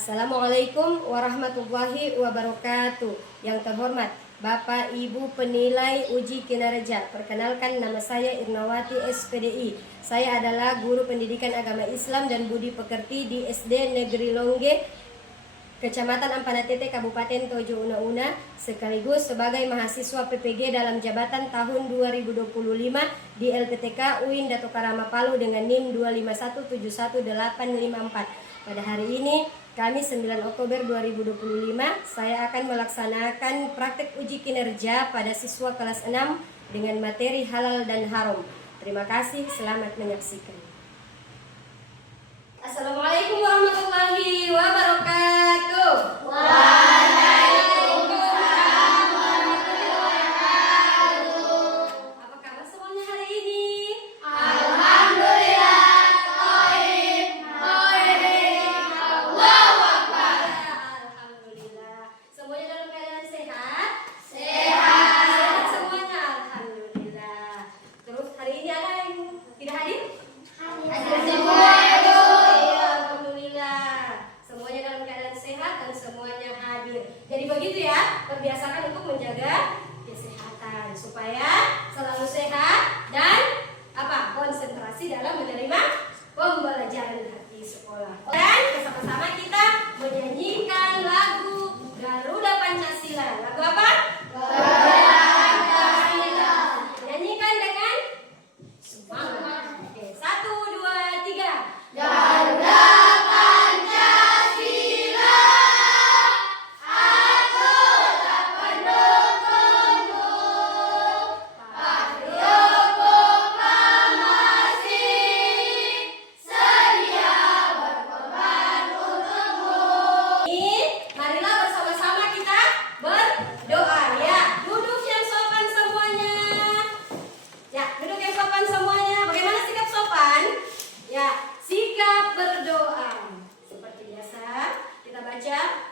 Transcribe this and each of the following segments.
Assalamualaikum warahmatullahi wabarakatuh. Yang terhormat Bapak Ibu penilai uji kinerja, perkenalkan nama saya Irnawati SPDI. Saya adalah guru pendidikan agama Islam dan budi pekerti di SD Negeri Longge, Kecamatan Ampanatete, Kabupaten Tojo Una-Una, sekaligus sebagai mahasiswa PPG dalam jabatan tahun 2025 di LPTK UIN Dato Karama Palu dengan NIM 251711854. Pada hari ini, Kamis 9 Oktober 2025, saya akan melaksanakan praktek uji kinerja pada siswa kelas 6 dengan materi halal dan haram. Terima kasih, selamat menyaksikan. Assalamualaikum warahmatullahi wabarakatuh. Waalaikumsalam warahmatullahi wabarakatuh. Apa kabar semuanya hari ini? Alhamdulillah. Allahu Akbar. Alhamdulillah. Semuanya dalam keadaan sehat? Sehat. Sehat semuanya, alhamdulillah. Terus hari ini ada yang tidak hadir? Hadir semua. Jadi begitu ya, perbiasakan untuk menjaga kesehatan supaya selalu sehat dan konsentrasi dalam menerima pembelajaran di sekolah. Dan bersama-sama kita menyanyikan lagu Garuda Pancasila. Lagu apa? Garuda Pancasila. Nyanyikan dengan semangat. Oke, 1, 2, 3. Garuda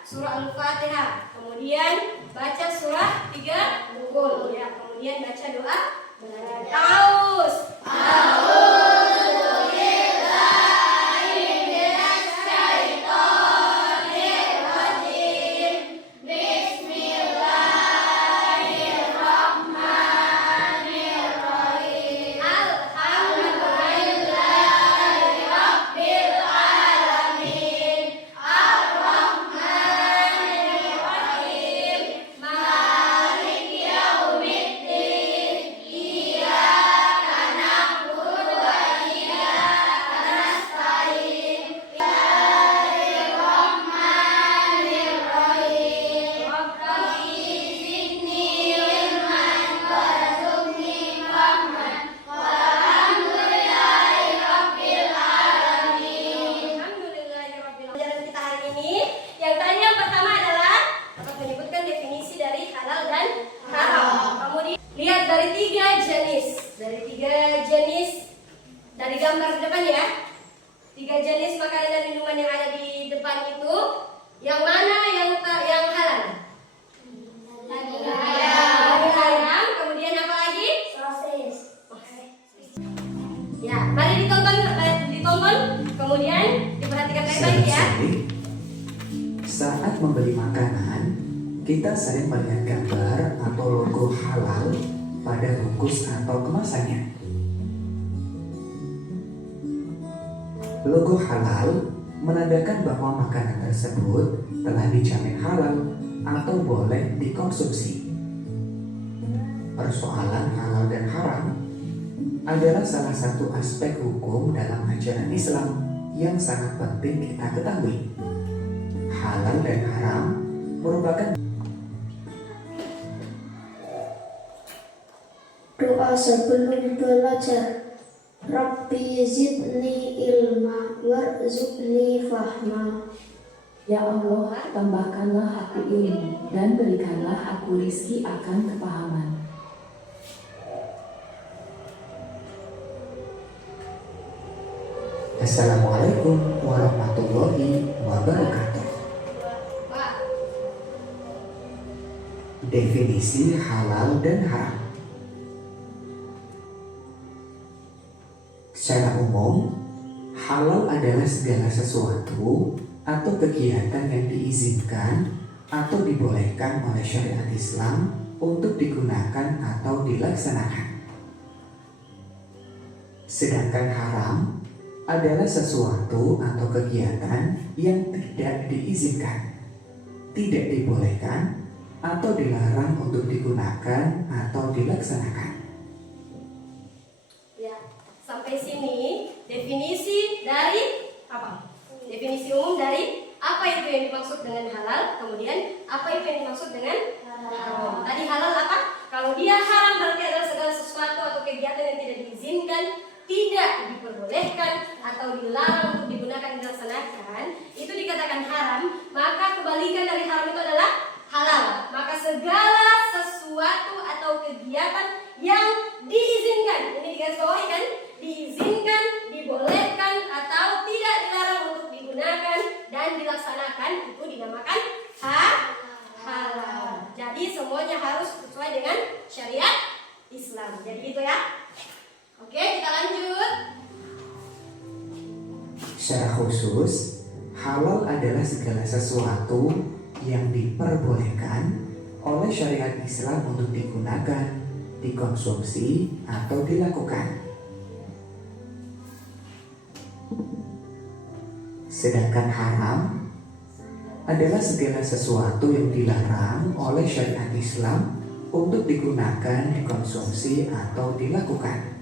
surah Al-Fatihah, kemudian baca surah 3 rukun, ya, kemudian baca doa taus. Dari gambar depan ya, 3 jenis makanan dan minuman yang ada di depan itu, yang mana yang halal? Daging ayam, kemudian apa lagi? Sosis. Ya, mari ditonton, kemudian diperhatikan baik-baik ya. Saat membeli makanan, kita sering melihat gambar atau logo halal pada bungkus atau kemasannya. Logo halal menandakan bahwa makanan tersebut telah dijamin halal atau boleh dikonsumsi. Persoalan halal dan haram adalah salah satu aspek hukum dalam ajaran Islam yang sangat penting kita ketahui. Halal dan haram merupakan doa sebelum belajar. Rabbi zidni ilma warzuqni fahma. Ya Allah, tambahkanlah aku ilmu dan berikanlah aku rizki akan kepahaman. Assalamualaikum warahmatullahi wabarakatuh. Definisi halal dan haram. Secara umum, halal adalah segala sesuatu atau kegiatan yang diizinkan atau dibolehkan oleh syariat Islam untuk digunakan atau dilaksanakan. Sedangkan haram adalah sesuatu atau kegiatan yang tidak diizinkan, tidak dibolehkan, atau dilarang untuk digunakan atau dilaksanakan. Ya, sampai sini definisi dari apa? Definisi umum dari apa itu yang dimaksud dengan halal, kemudian apa itu yang dimaksud dengan haram. Tadi halal apa? Kalau dia haram berarti adalah segala sesuatu atau kegiatan yang tidak diizinkan, tidak diperbolehkan atau dilarang untuk digunakan dan dilaksanakan, itu dikatakan haram. Maka kebalikan dari haram itu adalah halal. Maka segala sesuatu atau kegiatan yang diizinkan, ini digarisbawahi kan, diizinkan, dibolehkan atau tidak dilarang untuk digunakan dan dilaksanakan, itu dinamakan halal. Jadi semuanya harus sesuai dengan syariat Islam. Jadi gitu ya. Oke, kita lanjut. Secara khusus, halal adalah segala sesuatu yang diperbolehkan oleh syariat Islam untuk digunakan, dikonsumsi, atau dilakukan. Sedangkan haram adalah segala sesuatu yang dilarang oleh syariat Islam untuk digunakan, dikonsumsi, atau dilakukan.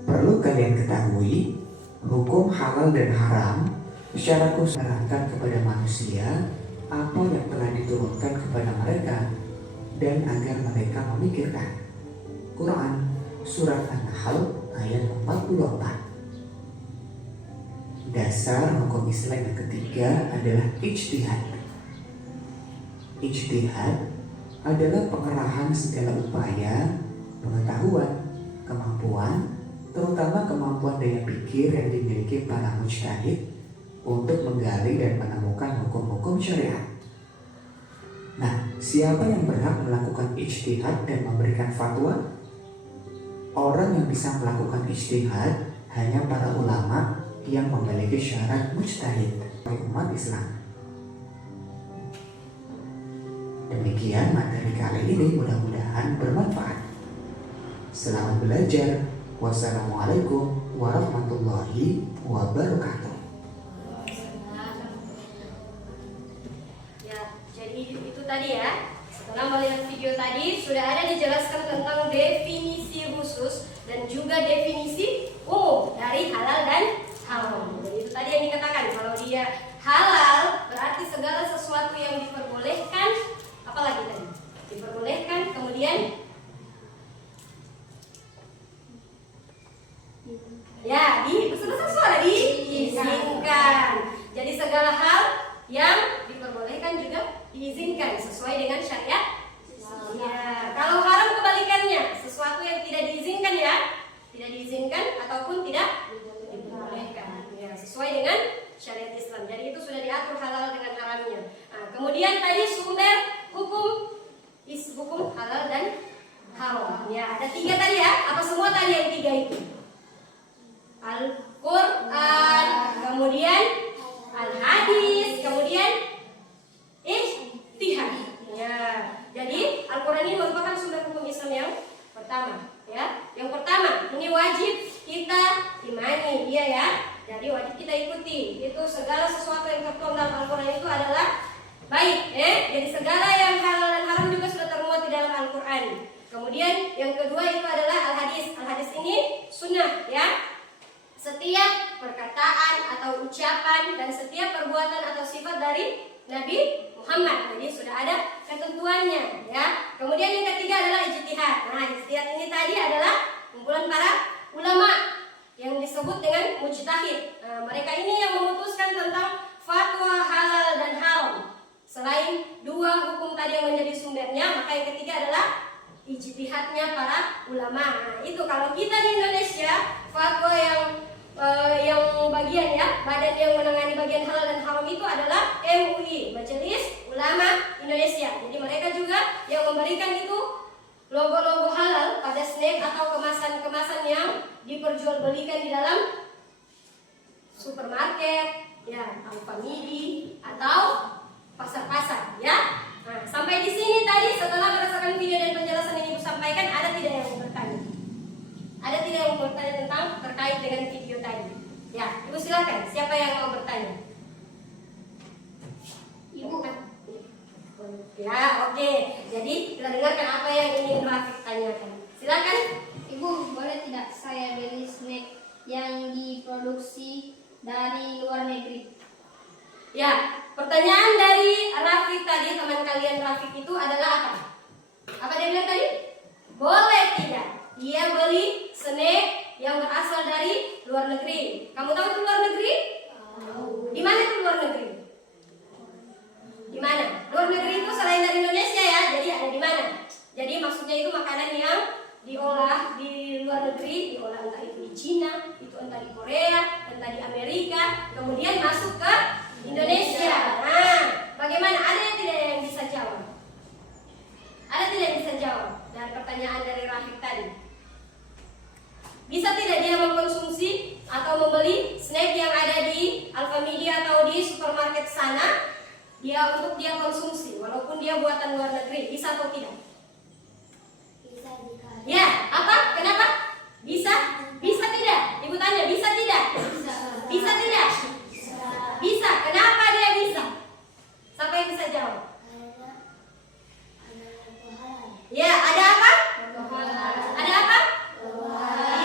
Perlu kalian ketahui, hukum halal dan haram secara khusus menerangkan kepada manusia apa yang telah diturunkan kepada mereka dan agar mereka memikirkan. Quran Surat An-Nahl ayat 44. Dasar hukum Islam yang ketiga adalah ijtihad. Ijtihad adalah pengerahan segala upaya, pengetahuan, kemampuan, terutama kemampuan daya pikir yang dimiliki para mujtahid untuk menggali dan menemukan hukum-hukum syariat. Nah, siapa yang berhak melakukan ijtihad dan memberikan fatwa? Orang yang bisa melakukan ijtihad hanya para ulama yang memiliki syarat mujtahid oleh umat Islam. Demikian materi kali ini, mudah-mudahan bermanfaat. Selamat belajar. Wassalamualaikum warahmatullahi wabarakatuh. Ya, jadi itu tadi ya. Setelah melihat video tadi, sudah ada dijelaskan tentang definisi khusus dan juga definisi umum dari halal dan haram. Jadi itu tadi yang dikatakan, kalau dia halal berarti segala sesuatu yang diperbolehkan, apalagi tadi? Diperbolehkan, kemudian ya, diizinkan. Jadi segala hal yang diperbolehkan juga diizinkan sesuai dengan syariat. Ya, kalau haram kebalikannya, sesuatu yang tidak diizinkan ya, tidak diizinkan ataupun tidak diperbolehkan. Ya, sesuai dengan syariat Islam. Jadi itu sudah diatur halal dengan haramnya. Nah, kemudian tadi sumber hukum halal dan haram. Ya, ada 3 tadi ya. Apa semua tadi yang 3 itu? Al-Quran, kemudian Al-Hadis, kemudian ijtihad. Ya, jadi Al-Quran ini merupakan sumber hukum Islam yang pertama. Ya, yang pertama ini wajib kita imani, dia ya. Jadi wajib kita ikuti. Itu segala sesuatu yang tertuang dalam Al-Quran itu adalah baik. Jadi segala yang halal dan haram juga sudah termuat di dalam Al-Quran. Kemudian yang kedua itu adalah Al-Hadis. Al-Hadis ini sunnah ya. Setiap perkataan atau ucapan dan setiap perbuatan atau sifat dari Nabi Muhammad. Jadi sudah ada ketentuannya ya. Kemudian yang ketiga adalah ijtihad. Nah, ijtihad ini tadi adalah kumpulan para ulama yang disebut dengan mujtahid. Nah, mereka ini yang memutuskan tentang fatwa halal dan haram. Selain 2 hukum tadi yang menjadi sumbernya, maka yang ketiga adalah ijtihadnya para ulama. Nah, itu kalau kita di Indonesia, fatwa yang bagian ya, badan yang menangani bagian halal dan haram itu adalah MUI, Majelis Ulama Indonesia. Jadi mereka juga yang memberikan itu logo-logo halal pada snack atau kemasan-kemasan yang diperjualbelikan di dalam supermarket, ya, Alfamidi atau pasar-pasar, ya. Nah, sampai di sini tadi setelah merasakan video dan penjelasan yang Ibu sampaikan, ada tidak yang mau bertanya? Ada tidak yang mau bertanya tentang terkait dengan video tadi? Ya, Ibu silakan. Siapa yang mau bertanya? Ibu kan? Ya, oke. Jadi kita dengarkan apa yang ingin Rafiq tanyakan. Silakan. Ibu, boleh tidak saya beli snack yang diproduksi dari luar negeri? Ya, pertanyaan dari Rafiq tadi, teman kalian Rafiq itu adalah apa? Apa dia bilang tadi? Boleh tidak dia beli snack yang berasal dari luar negeri? Kamu tahu itu luar negeri? Tahu. Di mana itu luar negeri? Di mana? Luar negeri itu selain dari Indonesia ya. Jadi ada di mana? Jadi maksudnya itu makanan yang diolah di luar negeri, diolah entah itu di Cina, itu entah di Korea, entah di Amerika, kemudian masuk ke Indonesia. Nah, bagaimana? Ada yang tidak yang bisa jawab? Ada tidak yang bisa jawab dari pertanyaan dari Rafiq tadi? Bisa tidak dia mengkonsumsi atau membeli snack yang ada di Alfamidi atau di supermarket sana, untuk dia konsumsi, walaupun dia buatan luar negeri, bisa atau tidak? Bisa dikali. Ya, apa? Kenapa? Bisa? Bisa tidak? Ibu tanya, bisa tidak? Bisa tidak? Bisa. Kenapa dia bisa? Siapa yang bisa jawab? Ya, ada apa? Ada apa?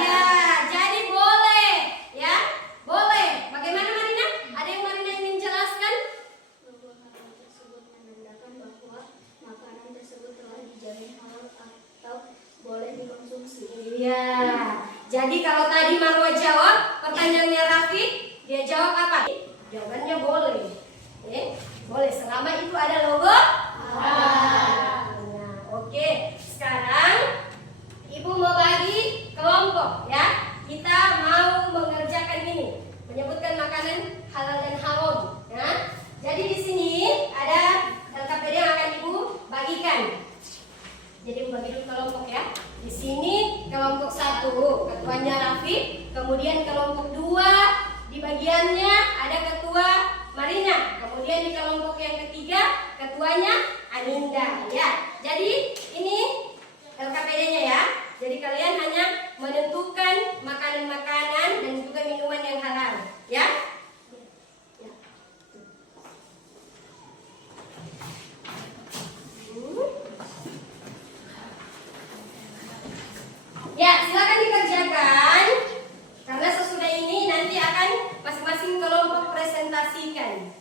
Ya, jadi boleh. Ya, boleh. Bagaimana Marina? Ada yang Marina ingin jelaskan? Tersebut menandakan bahwa makanan tersebut telah dijamin halal atau boleh dikonsumsi. Iya. Jadi kalau tadi Marwa jawab pertanyaannya Rafiq, dia jawab apa? Jawabannya boleh. Boleh selama itu ada logo halal. Nah, oke. Sekarang Ibu mau bagi kelompok ya. Kita mau mengerjakan ini, menyebutkan makanan halal dan haram ya. Jadi di sini ada LKPD yang akan Ibu bagikan. Jadi Ibu bagi dulu kelompok ya. Di sini kelompok 1 ketuanya Rafiq, kemudian kelompok 2 di bagiannya ada ketua Marina, kemudian di kelompok yang ketiga ketuanya Aninda ya. Jadi ini LKPD-nya ya. Jadi kalian hanya menentukan makanan-makanan dan juga minuman yang halal ya. Ya, silakan dikerjakan. Karena sesudah ini nanti akan masing-masing kelompok presentasikan.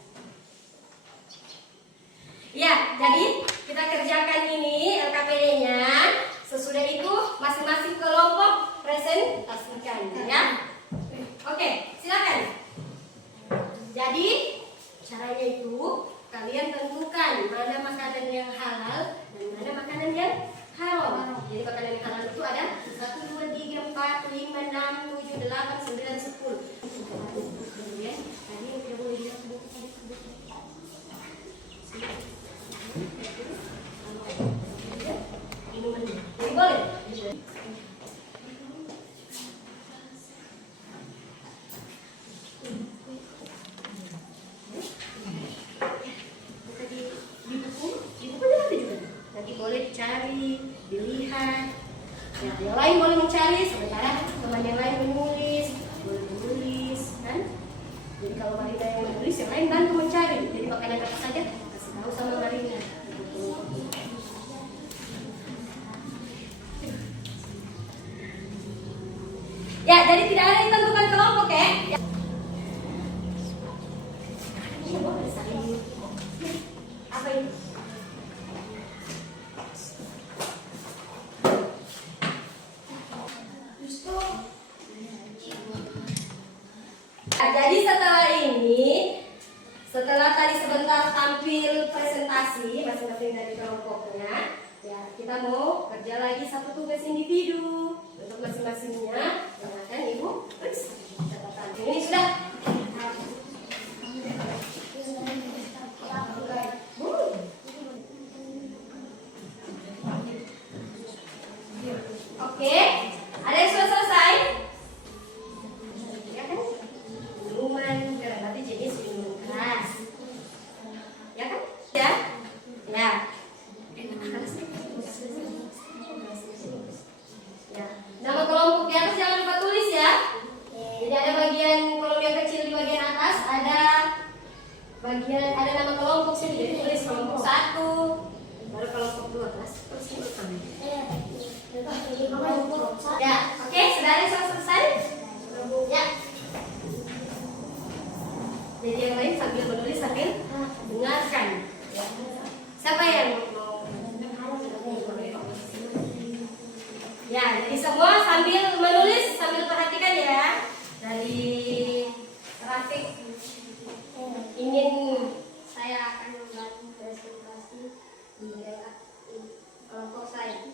Ya, jadi kita kerjakan ini LKPD-nya. Sesudah itu masing-masing kelompok presentasikan ya. Oke, silakan. Jadi caranya itu kalian tentukan mana makanan yang halal dan mana makanan yang haram. Jadi makanan yang halal itu ada 1, 2, 3, 4, 5, 6, 7, 8, 9, 10. Kemudian tadi yang tidak boleh disebut. Minumannya. Jadi boleh. Di bukunya ada juga. Nanti boleh dicari, dilihat. Ya, yang lain boleh mencari, sementara teman yang lain menulis, boleh menulis, kan? Jadi kalau Marina yang menulis, yang lain bantu mencari. Jadi makanan apa saja kasih tahu sama Marina. Ya, jadi tidak ada yang tentukan kelompok ya. Apa ini? Nah, jadi setelah tadi sebentar tampil presentasi masing-masing dari kelompoknya, ya kita mau kerja lagi satu tugas individu untuk masing-masingnya yang akan Ibu periksa catatan. Ini sudah. ada bagian, ada nama kelompok sini. Jadi tulis kelompok 1, baru kelompok 2. Terus simpulkan. Ya, oke, saudara selesai? Ya. Jadi yang lain sambil menulis sambil dengarkan. Siapa yang mau? Ya, jadi semua sambil menulis sambil perhatikan ya. Dari Rafiq ingin Saya akan membantu presentasi di kelompok saya.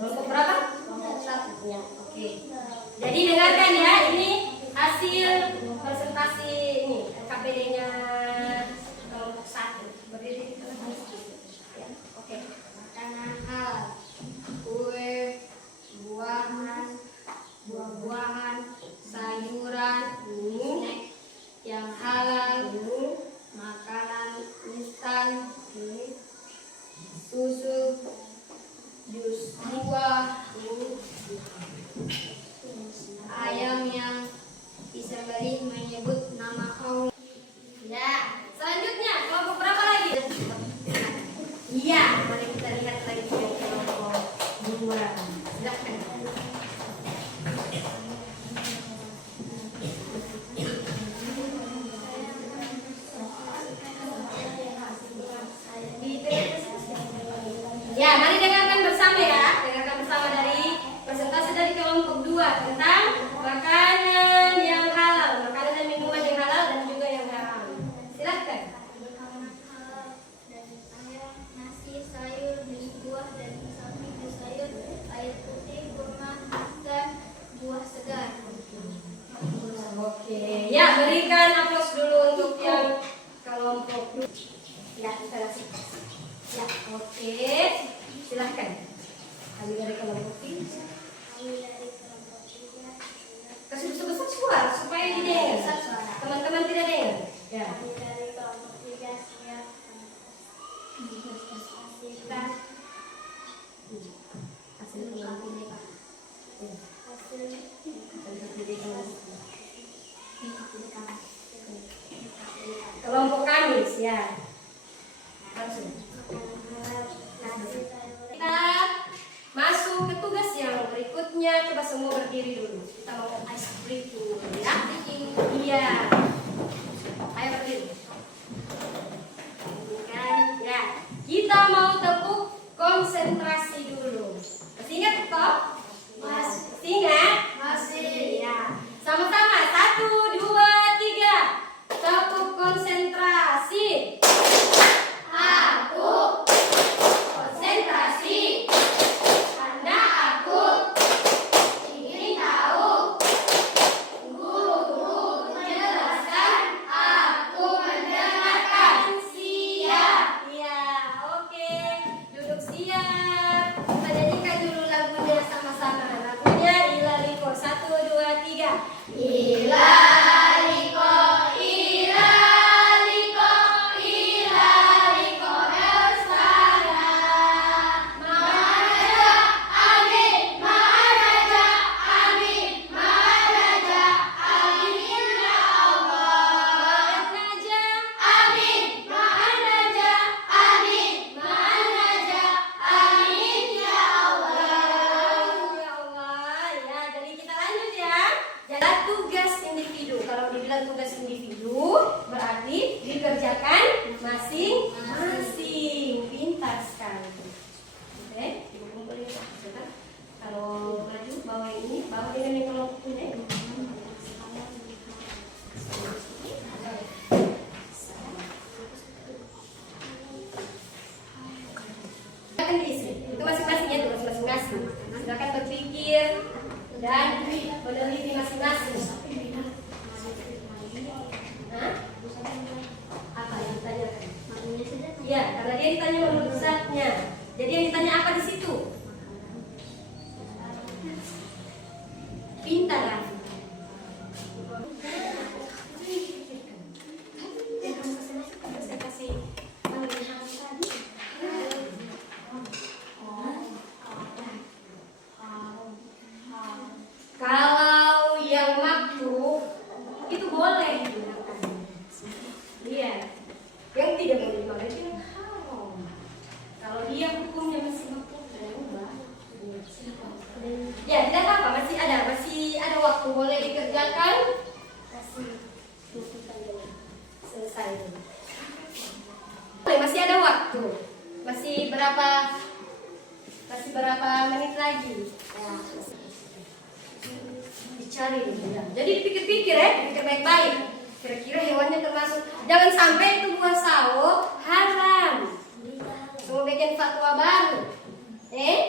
kelompok berapa? Kelompok 1. Ya, oke. Jadi dengarkan ya, ini hasil presentasi ini KPD-nya kelompok 1. Berdiri. Ya, oke. Makanan halal, kue, buah-buahan, sayuran, snack yang halal, makanan instan, susu, jus buah, ayam yang disembelih menyebut nama Allah. Ya, selanjutnya kelompok berapa lagi? Iya, mari kita lihat lagi yang kelompok 2. Silakan. Ya, mari dengarkan bersama ya. Dengarkan bersama dari presentasi dari kelompok 2 tentang makanan yang halal, makanan dan minuman yang halal dan juga yang haram. Silakan. Makanan halal dan ayam, nasi, sayur, jus buah, daging sapi, jus sayur, air putih, kurma, dan buah segar. Oke, ya berikan aplaus dulu untuk yang kelompok 2. Ya, kita kasih. Ya, oke. Silahkan. Kami dari kelompok 3. Kami dari kelompok 3. Kasih besar-besar suara supaya didengar. Teman-teman tidak dengar. Ya. Kami dari kelompok 3 siap mempresentasikan Hasil kelompok ini, Pak. Ya. hasil Kelompok Kamis ya. Langsung. Kita masuk ke tugas yang berikutnya. Coba semua berdiri dulu. Kita mau ice breaking dulu ya. Iya. Ayo berdiri. Kan ya. Kita mau tepuk konsentrasi dulu. Masih ingat toh? Masih ingat? Masih. Ya. Sama-sama. 1, 2, 3. Tepuk konsentrasi. Aku konsentrasi karena aku ingin tahu. Guru menjelaskan, aku mendengarkan. Siap. Iya, oke. Duduk siap. Kita nyanyikan dulu lagunya sama-sama. Lagunya Ilaliko. 1, 2, 3. Ilaliko, ilaliko, ilaliko Elsana. Maharaja, amin, maharaja, amin, maharaja, amin ya Allah. Maharaja, amin, maharaja, amin, maharaja, amin ya Allah. Ya Allah, ya jadi kita lanjut ya. Jadi tugas individu. Kalau dibilang tugas individu berarti dikerjakan masing-masing. Pintar sekali. Oke, kumpulin ya. Kalau maju bawa ini kelompok ini. Silakan diisi. Itu masing-masing ya, tugas masing-masing. Silakan berpikir dan meneliti masing-masing. Hah? Apa yang ditanyakan? Ya, karena dia ditanya menurut zatnya. Jadi yang ditanya apa di situ? Pintar kan? Kalau yang makruh itu boleh digunakan. selesai. Masih ada waktu. Masih berapa menit lagi? Ya, dicari ya. Jadi dipikir-pikir ya, dipikir baik-baik. Kira-kira hewannya termasuk. Jangan sampai itu buah sawo haram. Semua bikin fatwa baru. Ya.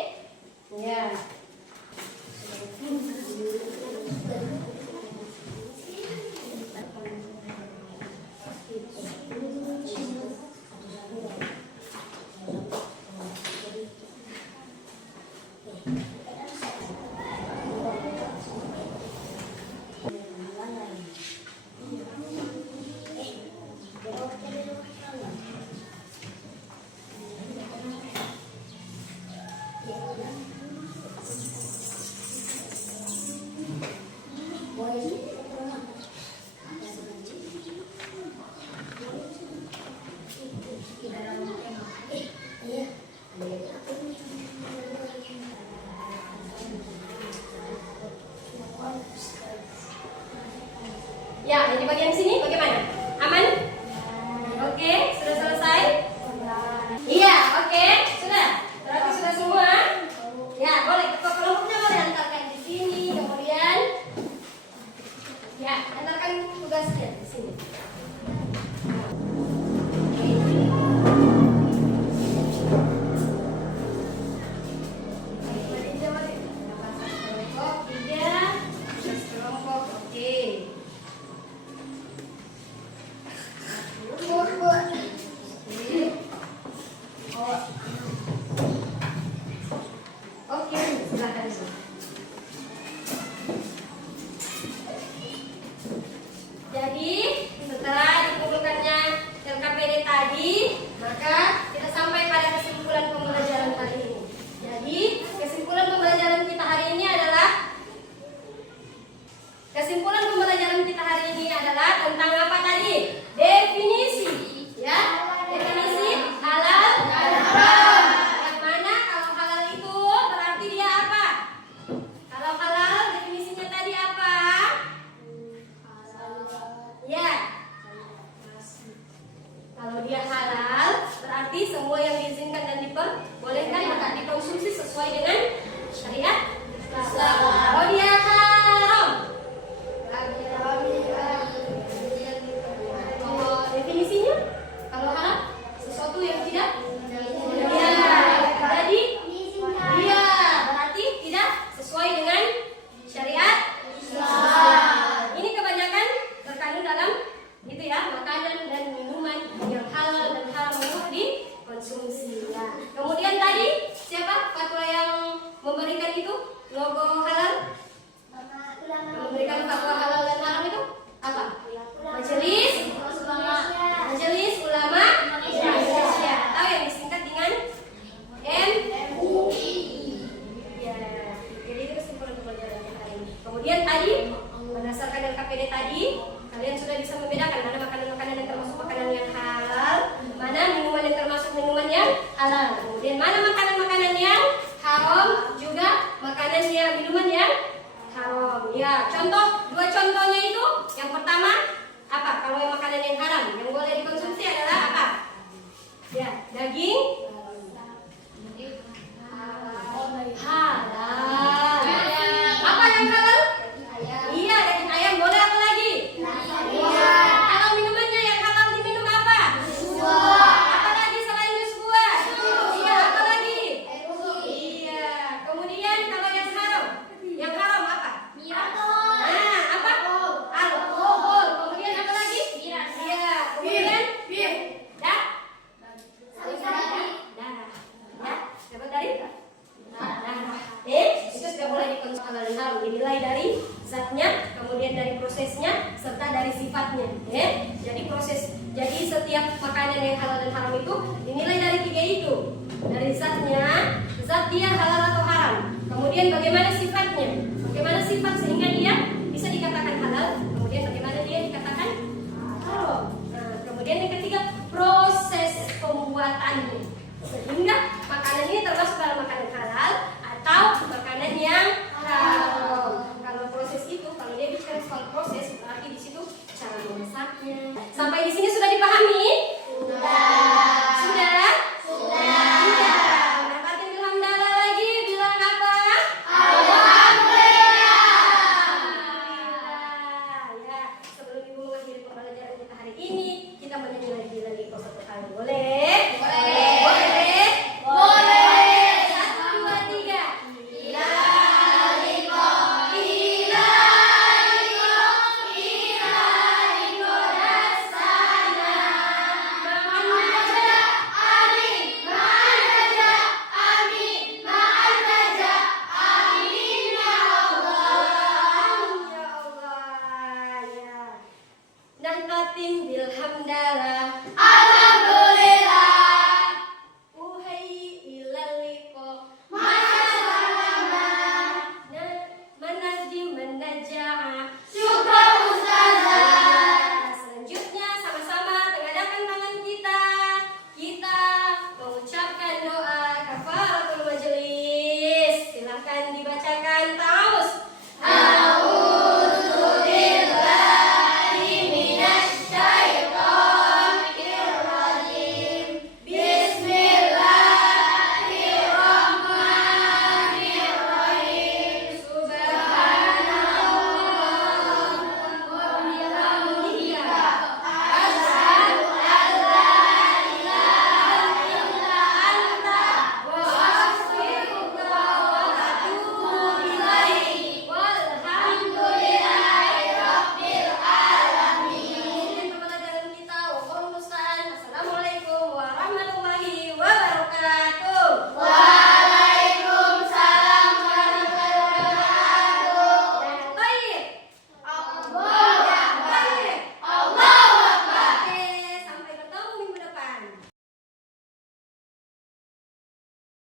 Ya, ini bagian sini bagaimana? Aman? Oke, sudah selesai? Iya, oke, sudah. Berarti sudah semua? Ya, boleh. Kelompoknya boleh antarkan di sini, kemudian ya, antarkan tugasnya di sini. Jadi setelah dikumpulkannya LKPD tadi, maka kita sampai pada kesimpulan pembelajaran kali ini. Jadi kesimpulan pembelajaran kita hari ini adalah tentang apa tadi? Definisi, ya. Definisi halal dan haram. Yang mana kalau halal itu berarti dia apa? Kalau halal definisinya tadi apa? Ya. Kalau dia halal berarti semua yang diizinkan dan diperbolehkan maka dikonsumsi sesuai dengan syariat Islam. Kalau dia haram, definisinya kalau haram sesuatu yang tidak jadi dia berarti tidak sesuai dengan syariat Islam. Ini kebanyakan terkandung dalam itu ya, makanan dan minuman yang halal dan haram untuk dikonsumsi ya. Kemudian tadi siapa fatwa yang memberikan itu logo halal, memberikan fatwa halal dan haram itu apa? Majelis Ulama Indonesia, atau yang disingkat dengan MUI. Ya, jadi itu kesimpulan pembelajaran hari ini. Kemudian tadi berdasarkan LKPD tadi, kalian sudah bisa membedakan mana makanan-makanan yang termasuk makanan yang halal, mana minuman yang termasuk minuman yang halal. Kemudian mana makanan-makanan yang haram, juga makanannya minuman yang haram. Ya, dua contohnya itu, yang pertama apa? Kalau yang makanan yang haram yang boleh dikonsumsi adalah apa? Ya, daging halal. Apa yang halal? Iya, daging ayam boleh. Apa lagi? Kalau minumannya yang halal diminum apa? Apa lagi selain jus buah? Iya, apa lagi? Iya. Kemudian kalau yang haram apa? Apa? Alkohol. Kemudian apa lagi? Iya. Kemudian darah. Ya, dapat dari darah. Itu sudah boleh dikonsumsi halal dan haram. Dinilai dari zatnya, kemudian dari prosesnya, serta dari sifatnya. Jadi setiap makanan yang halal dan haram itu dinilai dari tiga itu. Dari zatnya, zat dia halal atau haram. Kemudian bagaimana sifatnya? Bagaimana sifat sehingga dia bisa dikatakan halal. Kemudian bagaimana dia dikatakan haram. Nah, kemudian yang ketiga, proses pembuatannya. Sehingga makanan ini termasuk dalam makanan halal atau makanan yang haram. Kalau proses itu, kalau dia bicara soal proses, berarti di situ cara memasaknya. Sampai di sini sudah hari ini kita menyanyi lagi kok satu kali. Boleh? Boleh. Boleh? Boleh. 1, 2, 3. Ya Allah, ya. Nahtatim bilhamdalah.